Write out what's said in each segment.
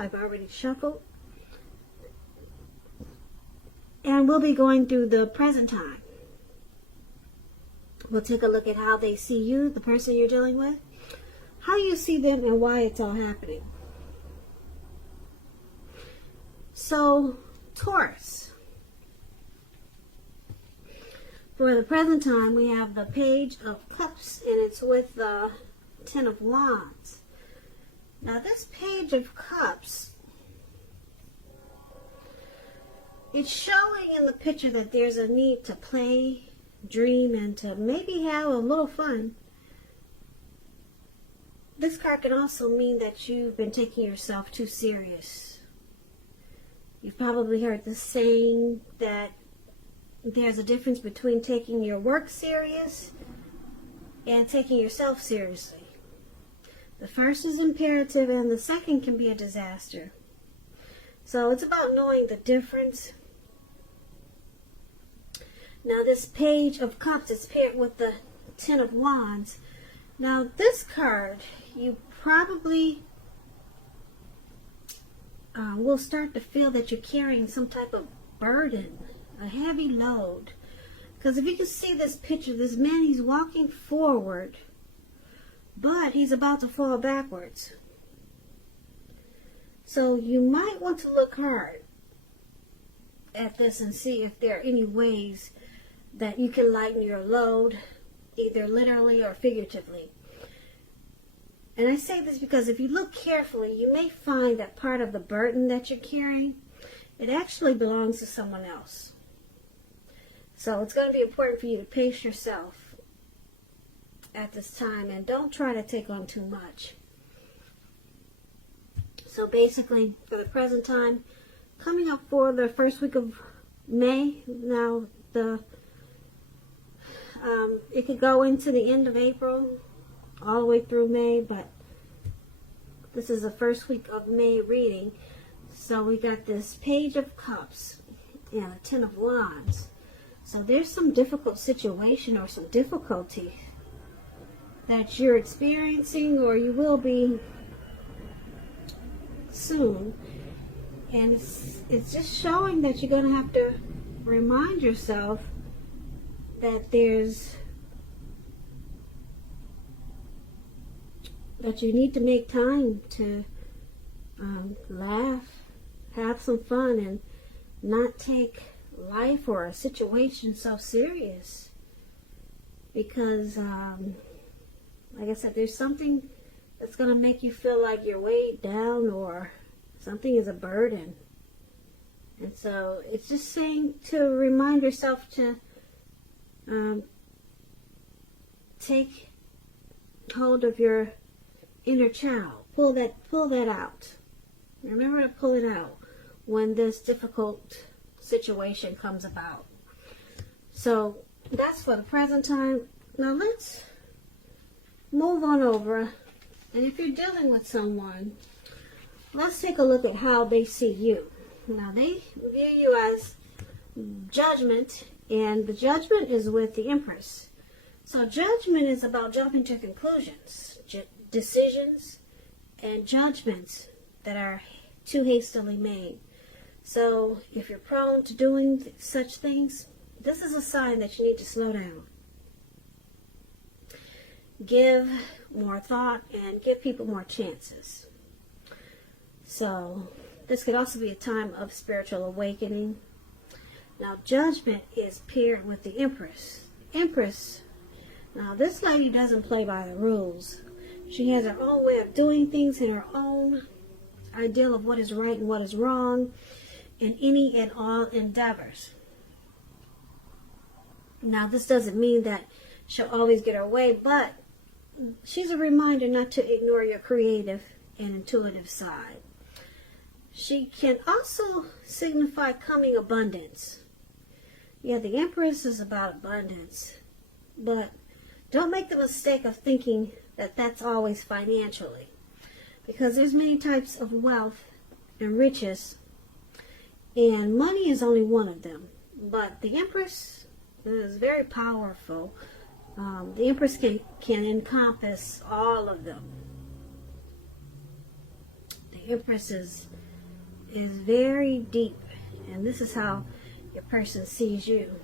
I've already shuffled. And we'll be going through the present time. We'll take a look at how they see you, the person you're dealing with, how you see them, and why it's all happening. So, Taurus. For the present time, we have the Page of Cups, and it's with the Ten of Wands. Now, this Page of Cups, it's showing in the picture that there's a need to play, dream, and to maybe have a little fun. This card can also mean that you've been taking yourself too serious. You've probably heard the saying that there's a difference between taking your work serious and taking yourself seriously. The first is imperative and the second can be a disaster. So it's about knowing the difference. Now this Page of Cups is paired with the Ten of Wands. Now this card, you probably will start to feel that you're carrying some type of burden, a heavy load. Because if you can see this picture, this man, he's walking forward, but he's about to fall backwards. So you might want to look hard at this and see if there are any ways that you can lighten your load, either literally or figuratively. And I say this because if you look carefully, you may find that part of the burden that you're carrying, it actually belongs to someone else. So it's going to be important for you to pace yourself at this time and don't try to take on too much. So basically, for the present time, coming up for the first week of May, now it could go into the end of April, all the way through May, but this is the first week of May reading. So we got this Page of Cups and a Ten of Wands. So there's some difficult situation or some difficulty that you're experiencing or you will be soon. And it's just showing that you're going to have to remind yourself that that you need to make time to laugh, have some fun, and not take life or a situation so serious. Because, like I said, there's something that's going to make you feel like you're weighed down or something is a burden. And so it's just saying to remind yourself to take hold of your inner child. Pull that out. Remember to pull it out when this difficult situation comes about. So that's for the present time. Now let's move on over. And if you're dealing with someone, let's take a look at how they see you. Now they view you as judgment, and the judgment is with the Empress. So judgment is about jumping to conclusions, decisions, and judgments that are too hastily made. So if you're prone to doing such things, this is a sign that you need to slow down. Give more thought and give people more chances. So this could also be a time of spiritual awakening. Now judgment is paired with the Empress. Empress, now this lady doesn't play by the rules. She has her own way of doing things and her own ideal of what is right and what is wrong in any and all endeavors. Now this doesn't mean that she'll always get her way, but she's a reminder not to ignore your creative and intuitive side. She can also signify coming abundance. Yeah, the Empress is about abundance, but don't make the mistake of thinking that that's always financially, because there's many types of wealth and riches, and money is only one of them. But the Empress is very powerful. The Empress can encompass all of them. The Empress is very deep, and this is how your person sees you.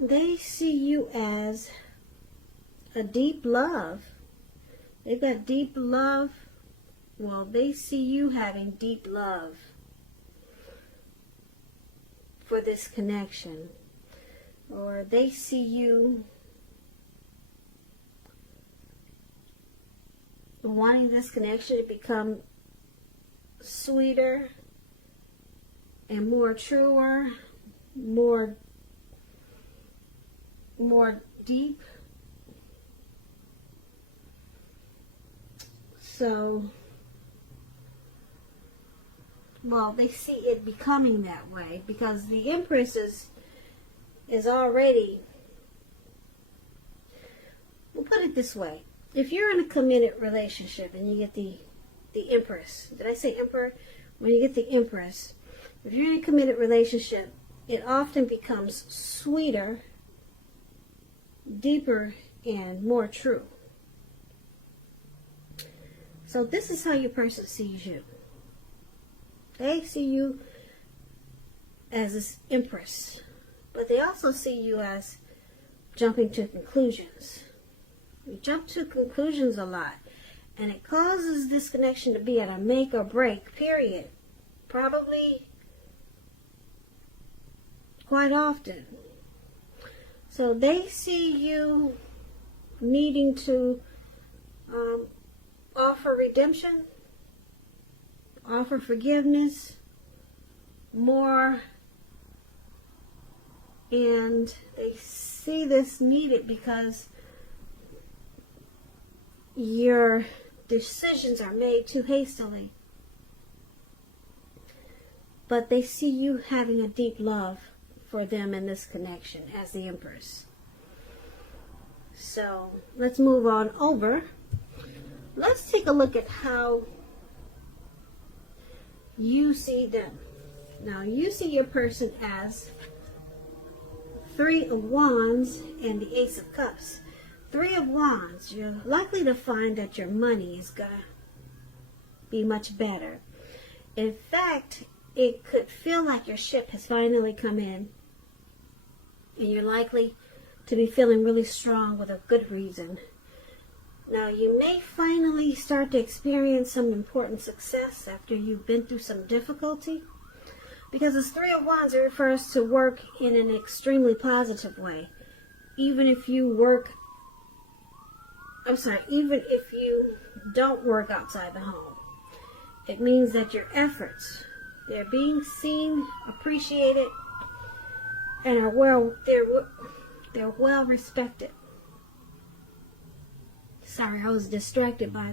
They see you as a deep love. They've got deep love. Well, they see you having deep love for this connection. Or they see you wanting this connection to become sweeter and more truer, more deep. So, well, they see it becoming that way because the Empress is already, we'll put it this way. If you're in a committed relationship and you get the Empress, did I say Emperor? When you get the Empress, if you're in a committed relationship, it often becomes sweeter, deeper, and more true. So this is how your person sees you. They see you as this Empress, but they also see you as jumping to conclusions. You jump to conclusions a lot, and it causes this connection to be at a make or break period, probably quite often. So they see you needing to offer redemption, offer forgiveness more, and they see this needed because your decisions are made too hastily. But they see you having a deep love for them in this connection as the Empress. So let's move on over. Let's take a look at how you see them. Now, you see your person as Three of Wands and the Ace of Cups. Three of Wands, you're likely to find that your money is going to be much better. In fact, it could feel like your ship has finally come in, and you're likely to be feeling really strong with a good reason. Now, you may finally start to experience some important success after you've been through some difficulty. Because this Three of Wands, it refers to work in an extremely positive way. Even if you don't work outside the home. It means that your efforts, they're being seen, appreciated, and they're well respected. Sorry, I was distracted by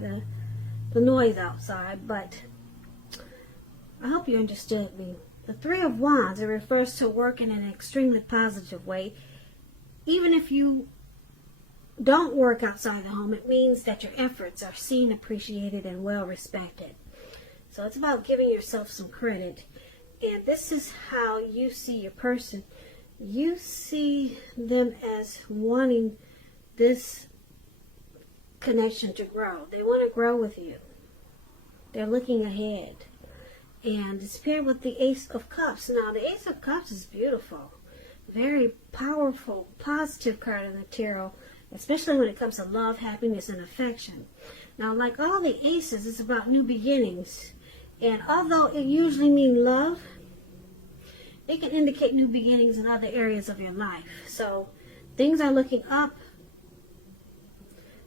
the noise outside, but I hope you understood me. The Three of Wands, it refers to work in an extremely positive way. Even if you don't work outside the home, it means that your efforts are seen, appreciated, and well respected. So it's about giving yourself some credit. And this is how you see your person. You see them as wanting this connection to grow. They want to grow with you. They're looking ahead. And it's paired with the Ace of Cups. Now, the Ace of Cups is beautiful. Very powerful, positive card in the tarot, especially when it comes to love, happiness, and affection. Now, like all the aces, it's about new beginnings. And although it usually means love, it can indicate new beginnings in other areas of your life. So, things are looking up.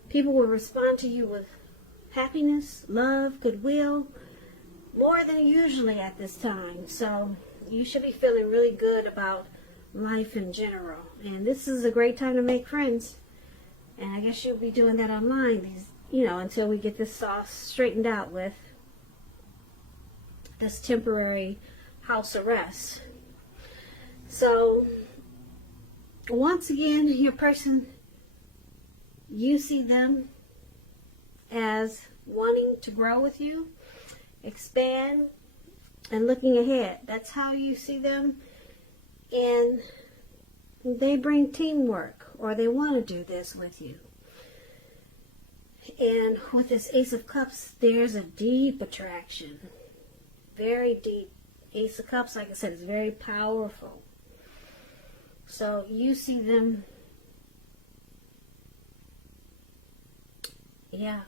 People will respond to you with happiness, love, goodwill, more than usually at this time. So you should be feeling really good about life in general. And this is a great time to make friends. And I guess you'll be doing that online, until we get this all straightened out with this temporary house arrest. So once again, your person, you see them as wanting to grow with you, expand, and looking ahead. That's how you see them. And they bring teamwork, or they want to do this with you. And with this Ace of Cups, there's a deep attraction. Very deep. Ace of Cups, like I said, is very powerful. So you see them, yeah,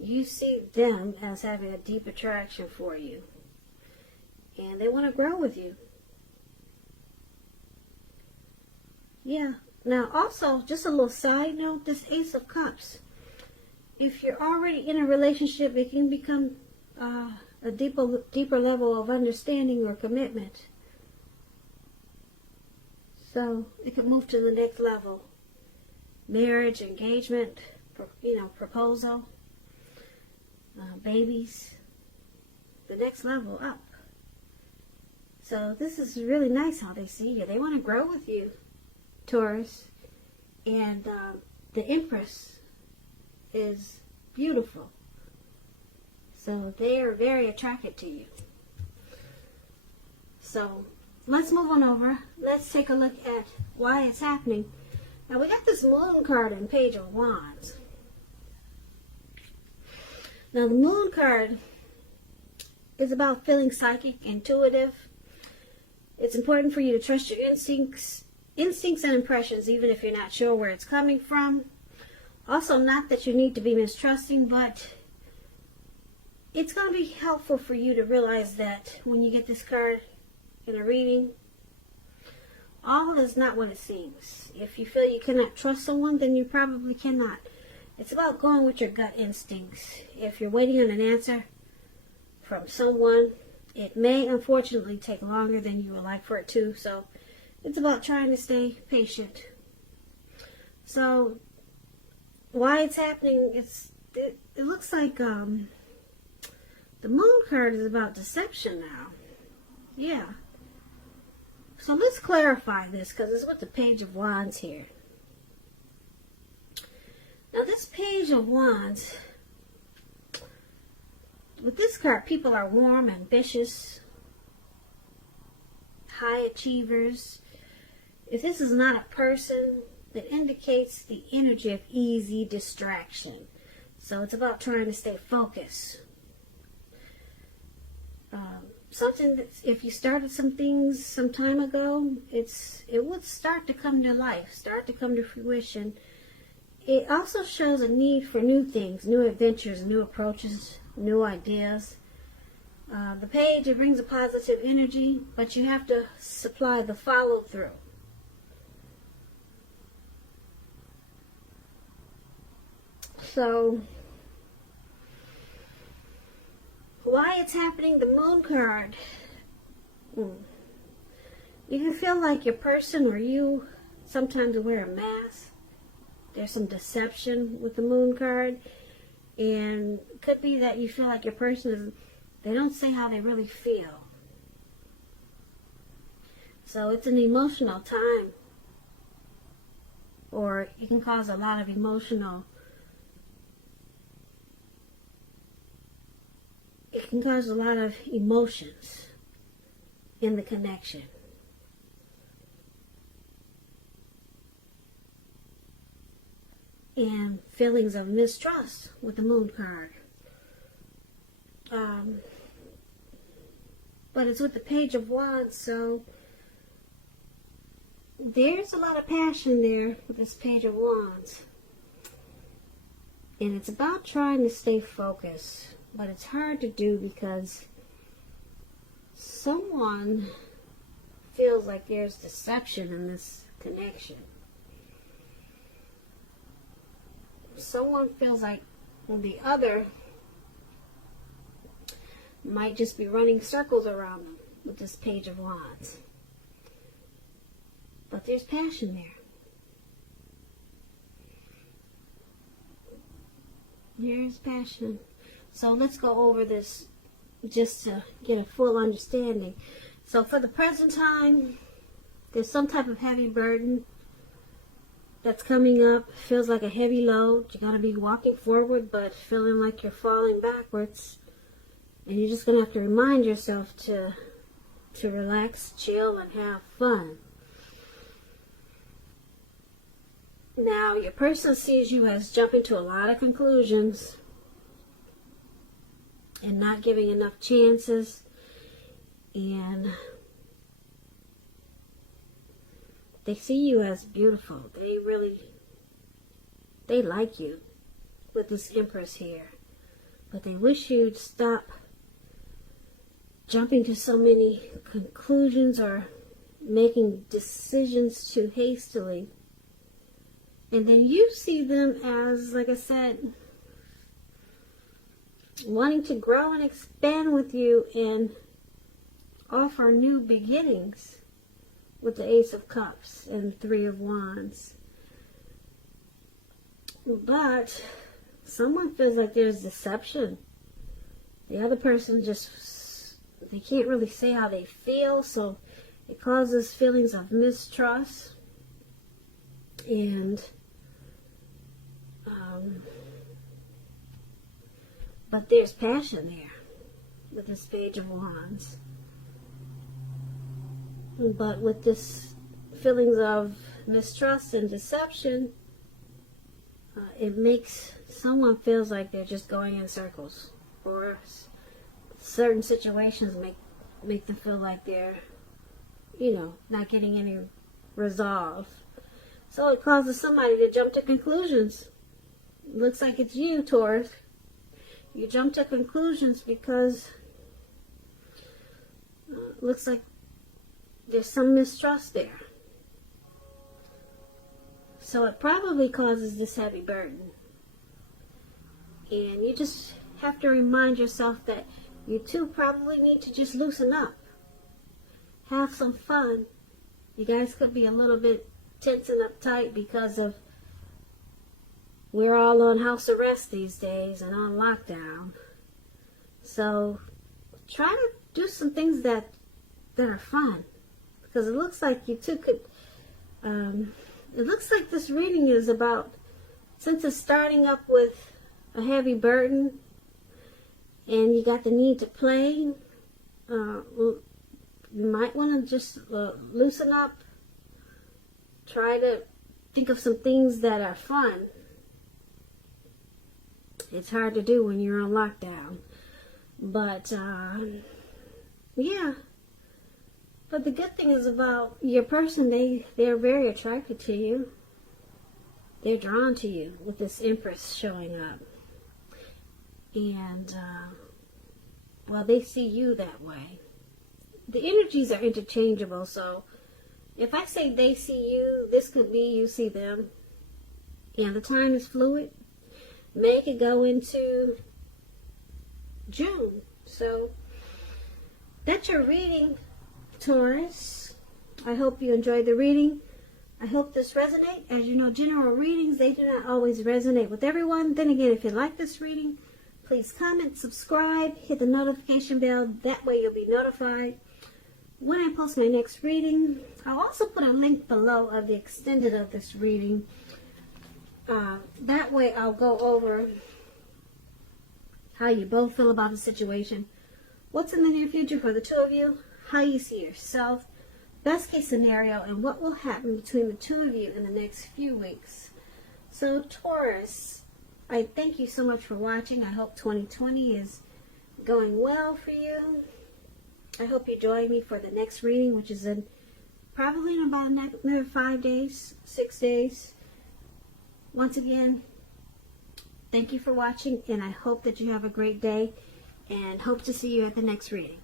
you see them as having a deep attraction for you. And they want to grow with you. Yeah. Now also, just a little side note, this Ace of Cups, if you're already in a relationship, it can become a deeper level of understanding or commitment. So it could move to the next level. Marriage, engagement, proposal, babies, the next level up. So this is really nice how they see you. They want to grow with you, Taurus. And the Empress is beautiful. So they are very attracted to you. So let's move on over. Let's take a look at why it's happening. Now we got this Moon card in Page of Wands. Now the Moon card is about feeling psychic, intuitive. It's important for you to trust your instincts and impressions, even if you're not sure where it's coming from. Also, not that you need to be mistrusting, but it's going to be helpful for you to realize that when you get this card in a reading, all is not what it seems. If you feel you cannot trust someone, then you probably cannot. It's about going with your gut instincts. If you're waiting on an answer from someone, it may unfortunately take longer than you would like for it to. So it's about trying to stay patient. So why it's happening, it looks like the Moon card is about deception now. Yeah. So let's clarify this, because it's with the Page of Wands here. Now this Page of Wands, with this card, people are warm, ambitious, high achievers. If this is not a person, that indicates the energy of easy distraction. So it's about trying to stay focused. Something that, if you started some things some time ago, it would start to come to life, start to come to fruition. It also shows a need for new things, new adventures, new approaches, new ideas. The page, it brings a positive energy, but you have to supply the follow-through. So, why it's happening, the Moon card. You can feel like your person or you sometimes wear a mask. There's some deception with the Moon card. And it could be that you feel like your person they don't say how they really feel. So it's an emotional time. Or it can cause a lot of emotional. It can cause a lot of emotions in the connection. And feelings of mistrust with the Moon card. But it's with the Page of Wands, so there's a lot of passion there with this Page of Wands. And it's about trying to stay focused. But it's hard to do because someone feels like there's deception in this connection. Someone feels like the other might just be running circles around them with this Page of Wands. But there's passion there. There's passion. So let's go over this just to get a full understanding. So for the present time, there's some type of heavy burden that's coming up. Feels like a heavy load. You're going to be walking forward but feeling like you're falling backwards. And you're just going to have to remind yourself to relax, chill, and have fun. Now, your person sees you as jumping to a lot of conclusions and not giving enough chances, and they see you as beautiful. They like you with this Empress here, but they wish you'd stop jumping to so many conclusions or making decisions too hastily. And then you see them as, like I said, wanting to grow and expand with you and offer new beginnings with the Ace of Cups and Three of Wands. But someone feels like there's deception. The other person they can't really say how they feel, so it causes feelings of mistrust. And but there's passion there with this Page of Wands. But with this feelings of mistrust and deception, it makes someone feels like they're just going in circles, or certain situations make them feel like they're, not getting any resolve. So it causes somebody to jump to conclusions. Looks like it's you, Taurus. You jump to conclusions because looks like there's some mistrust there. So it probably causes this heavy burden. And you just have to remind yourself that you two probably need to just loosen up. Have some fun. You guys could be a little bit tense and uptight because of we're all on house arrest these days and on lockdown. So try to do some things that are fun, because it looks like you two could it looks like this reading is about, since it's starting up with a heavy burden and you got the need to play, you might want to just loosen up. Try to think of some things that are fun. It's hard to do when you're on lockdown. But, yeah. But the good thing is about your person, they're very attracted to you. They're drawn to you with this Empress showing up. And, well, they see you that way. The energies are interchangeable, so if I say they see you, this could be you see them. And the time is fluid. May could go into June. So that's your reading, Taurus. I hope you enjoyed the reading. I hope this resonates. As you know, general readings, they do not always resonate with everyone. Then again, if you like this reading, please comment, subscribe, hit the notification bell. That way you'll be notified when I post my next reading. I'll also put a link below of the extended of this reading. That way I'll go over how you both feel about the situation, what's in the near future for the two of you, how you see yourself, best case scenario, and what will happen between the two of you in the next few weeks. So Taurus, I thank you so much for watching. I hope 2020 is going well for you. I hope you join me for the next reading, which is probably in about another 5 days, 6 days. Once again, thank you for watching, and I hope that you have a great day, and hope to see you at the next reading.